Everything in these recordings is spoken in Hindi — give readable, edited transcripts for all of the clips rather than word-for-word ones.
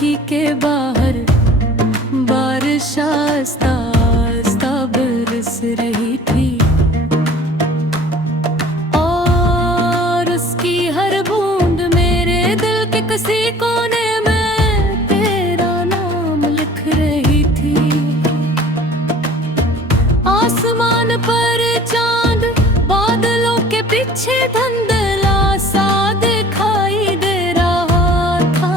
खिड़की के बाहर बारिश आस्ता आस्ता बरस रही थी और उसकी हर बूंद मेरे दिल के किसी कोने में तेरा नाम लिख रही थी। आसमान पर चांद बादलों के पीछे धुंधला सा दिखाई दे रहा था,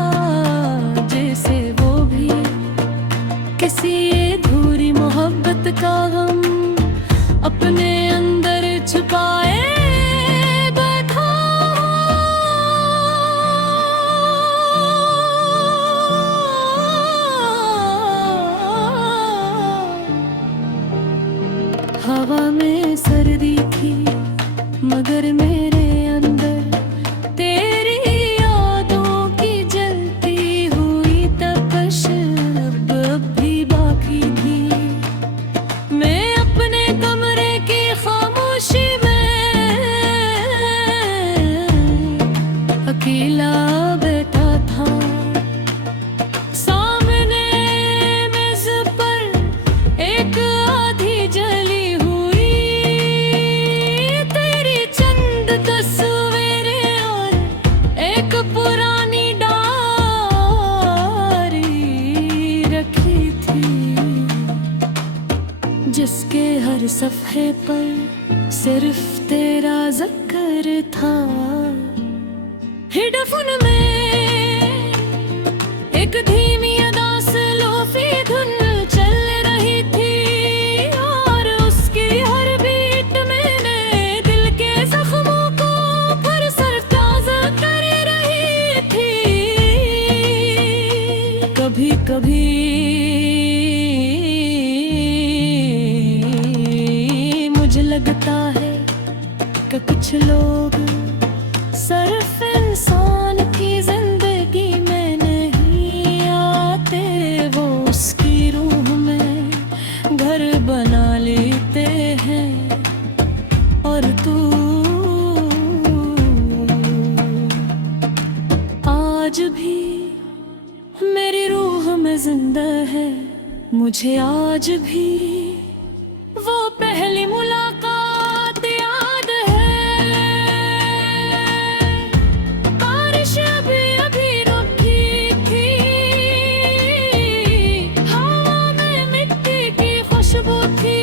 जैसे वो भी किसी अधूरी मोहब्बत का गम अपने अंदर छुपाए बैठा। हवा में सर्दी थी मगर मेरे अंदर तेरी यादों की जलती हुई तपश अब भी बाकी थी। मैं अपने कमरे की खामोशी में अकेला बैठा था। सामने मेज पर एक आधी जली हुई तेरी चंद तस्वीरें और एक पुरानी डायरी रखी थी, जिसके हर सफ़े पर सिर्फ तेरा जिक्र था। हेडफोन में एक धीमी अदा से लोफी धुन चल रही थी और उसकी हर बीट मैंने दिल के जख्मों को फिर सरताज़ा कर रही थी। कभी कभी मुझे लगता है कि कुछ लोग सिर्फ इंसान की जिंदगी में नहीं आते, वो उसकी रूह में घर बना लेते हैं। और तू आज भी मेरी रूह में जिंदा है। मुझे आज भी वो पहली मुलाकात याद है। बारिश अभी अभी रुकी थी, हवा में मिट्टी की खुशबू थी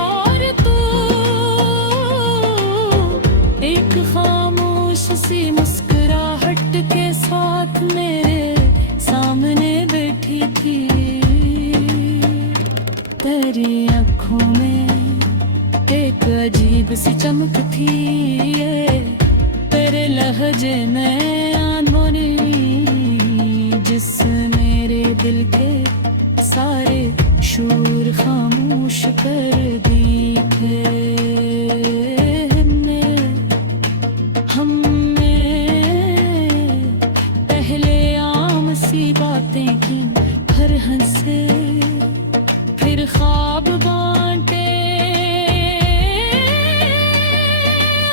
और तू एक खामोश सी मुस्कुराहट के साथ मेरे सामने बैठी थी। तेरी आँखों में एक अजीब सी चमक थी, तेरे लहजे में अनहोनी जिस मेरे दिल के सारे शूर खामोश कर दिए थे। हमने पहले आम सी बातें की, हर हंसे फिर ख्वाब बांटे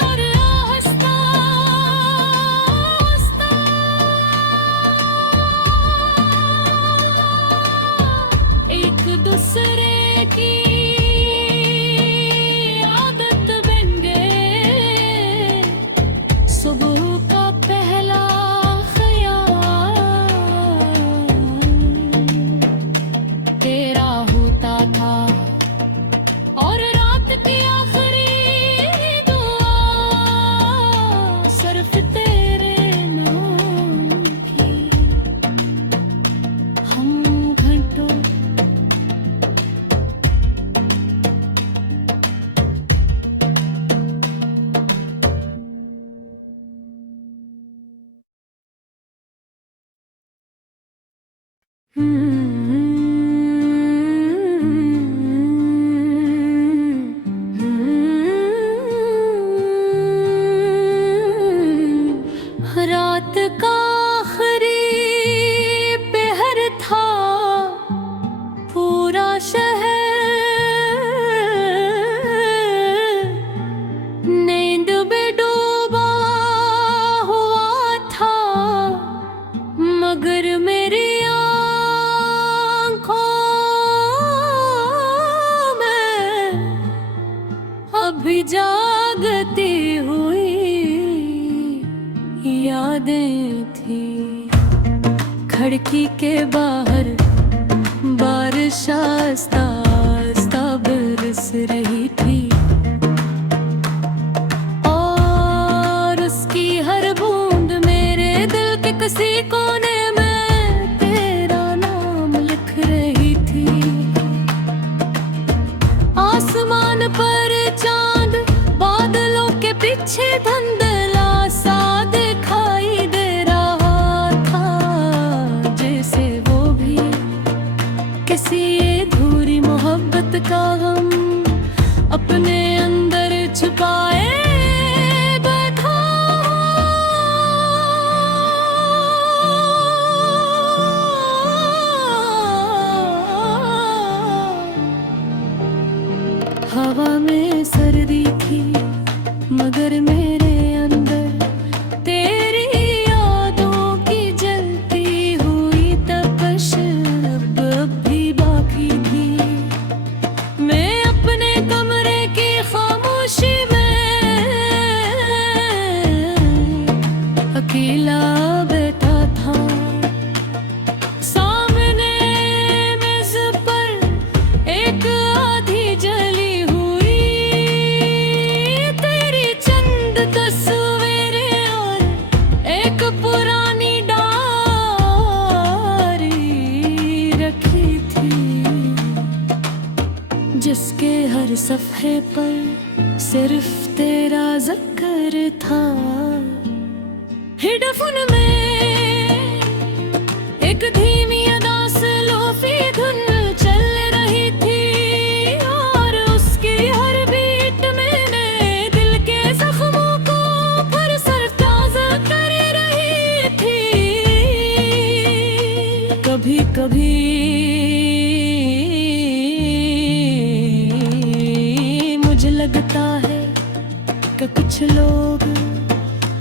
और आहिस्ता आहिस्ता एक दूसरे की आदत बन गए। सुबह का पहला ख्याल तेरा होता था और रात की आखिरी दुआ सिर्फ तेरे नाम की। हम घंटों रात का आखिरी पहर था, पूरा शहर नींद में डूबा हुआ था, मगर मेरे खिड़की के बाहर बारिश आस्ता आस्ता बरस रही थी, और उसकी हर बूंद मेरे दिल के किसी कोने में तेरा नाम लिख रही थी। आसमान पर चांद बादलों के पीछे धुंधला सा दिखाई दे रहा था, जैसे वो भी किसी अधूरी मोहब्बत का गम अपने अंदर छुपाए बैठा। हवा में सर्दी थी मगर मेरे अंदर तेरी यादों की जलती हुई तपश अब भी बाकी थी। मैं अपने कमरे की खामोशी में अकेला बैठा था। सामने मेज पर एक आधी जली हुई तेरी चंद तस्वीरें और एक पुरानी डायरी रखी थी, जिसके हर सफ़े पर सिर्फ तेरा जिक्र था। हेडफोन में एक धीमी अदा से लोफी धुन चल रही थी, और उसकी हर बीट मैंने दिल के जख्मों को फिर सरताज़ा कर रही थी। कभी कभी मुझे लगता है कि कुछ लोग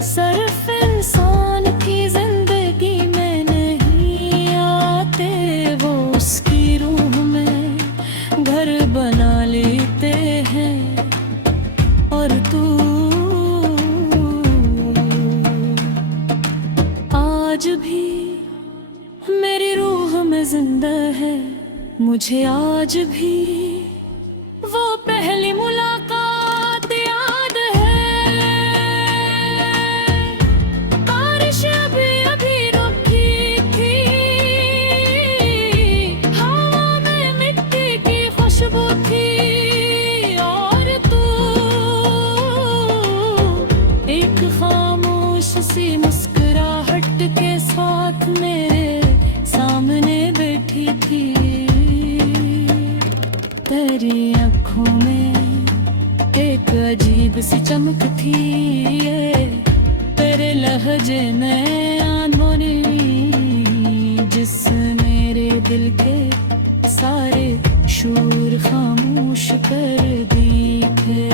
सिर्फ इंसान की जिंदगी में नहीं आते, वो उसकी रूह में घर बना लेते हैं। और तू आज भी मेरी रूह में जिंदा है। मुझे आज भी वो पहली मुलाकात याद है। बारिश अभी अभी रुकी थी, हवा में मिट्टी की खुशबू थी, और तू एक खामोश सी मुस्कुराहट के साथ मेरे सामने बैठी थी। तेरी आँखों में एक अजीब सी चमक थी, तेरे लहजे में अनमोनी, जिस मेरे दिल के सारे शूर खामोश कर दिए थे।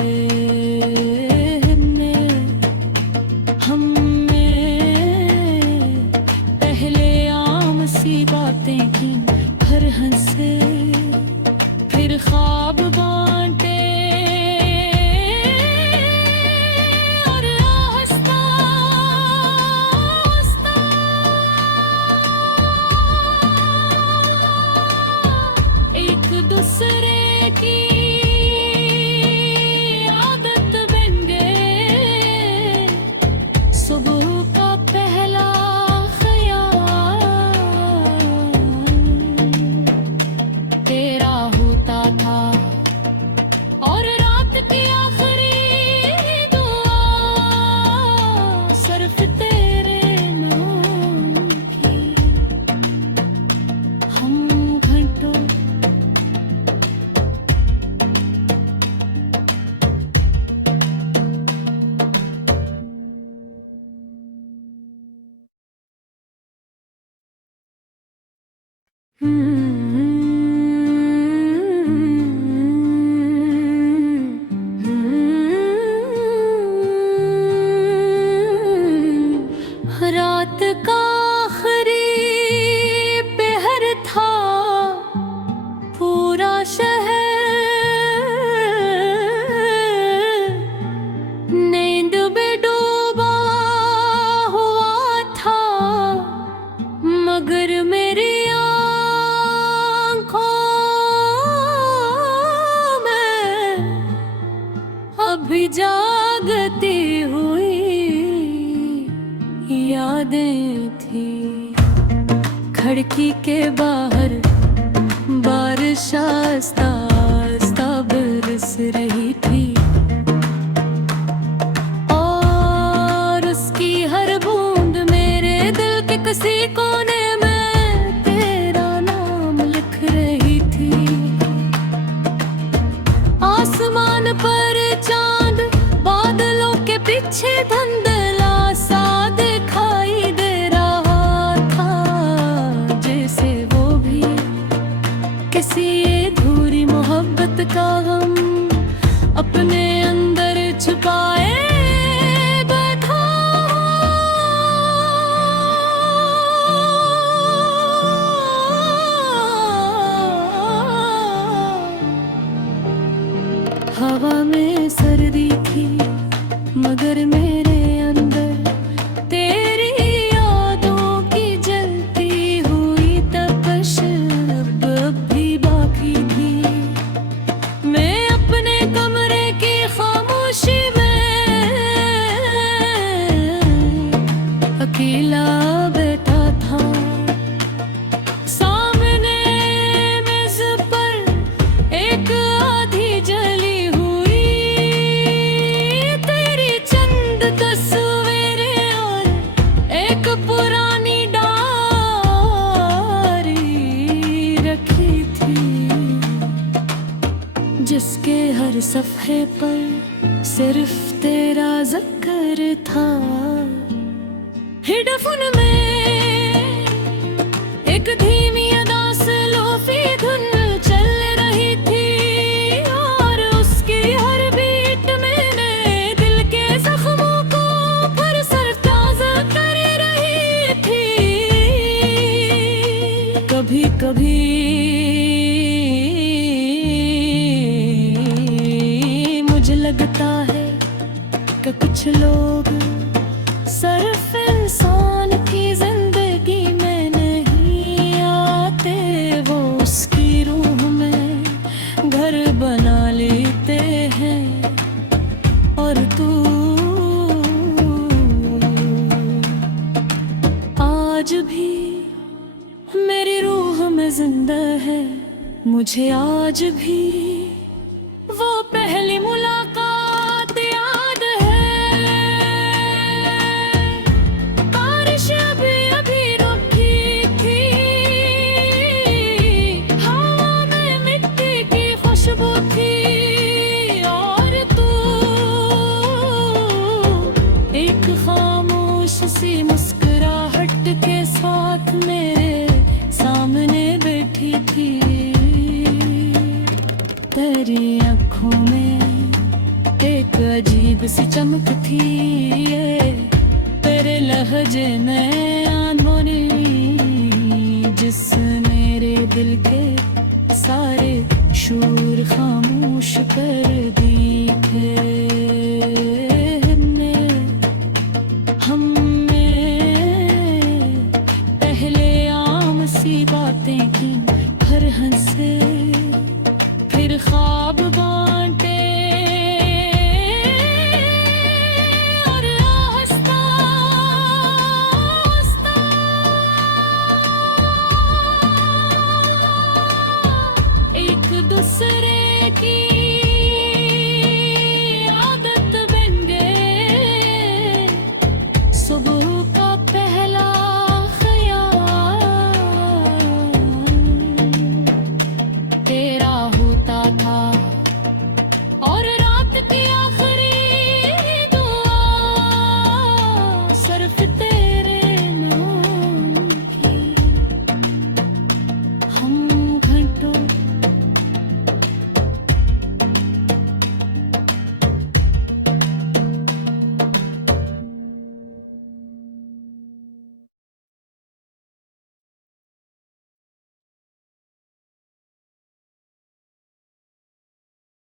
हमने पहले आम सी बातें की, हर हंसे फिर ख्वाब बांटे, और आहिस्ता आहिस्ता एक दूसरे की आदत बन गए। सुबह का पहला ख्याल तेरा होता था, और रात की आखिरी दुआ सिर्फ तेरे नाम की। हम घंटों रात का आखिरी पहर था, पूरा शहर नींद में डूबा हुआ था, मगर खिड़की के बाहर बारिश आस्ता आस्ता बरस रही थी, और उसकी हर बूंद मेरे दिल के किसी कोने में तेरा नाम लिख रही थी। आसमान पर चांद बादलों के पीछे धुंधला सा दिखाई दे रहा था, जैसे वो भी किसी अधूरी मोहब्बत का गम अपने अंदर छुपाए बैठा। हवा में सर्दी थी मगर मेरे अंदर तेरी यादों की जलती हुई तपश अब भी बाकी थी। मैं अपने कमरे की खामोशी में अकेला बैठा था। सामने मेज पर एक आधी जली हुई तेरी चंद तस्वीरें और एक पुरानी डायरी रखी थी, जिसके हर सफ़े पर सिर्फ तेरा जिक्र था। हेडफोन में एक धीमी अदा से लोफी धुन चल रही थी, और उसकी हर बीट मैंने दिल के जख्मों को फिर सरताज़ा कर रही थी। कभी कभी मुझे लगता है कि कुछ लोग सिर्फ इंसान की जिंदगी में नहीं आते, वो उसकी रूह में घर बना लेते हैं। और तू आज भी मेरी रूह में जिंदा है, मुझे आज भी वो पहली मुलाकात याद है। बारिश अभी अभी रुकी थी, हवा में मिट्टी की खुशबू थी, और तू एक खामोश सी मुस्कुराहट के साथ मेरे सामने बैठी थी। तेरी आँखों में एक अजीब सी चमक थी, तेरे लहजे में अनमोनी, जिस मेरे दिल के सारे शोर खामोश कर दिए थे। हमने पहले आम सी बातें की, हर हंसे फिर ख्वाब बांटे,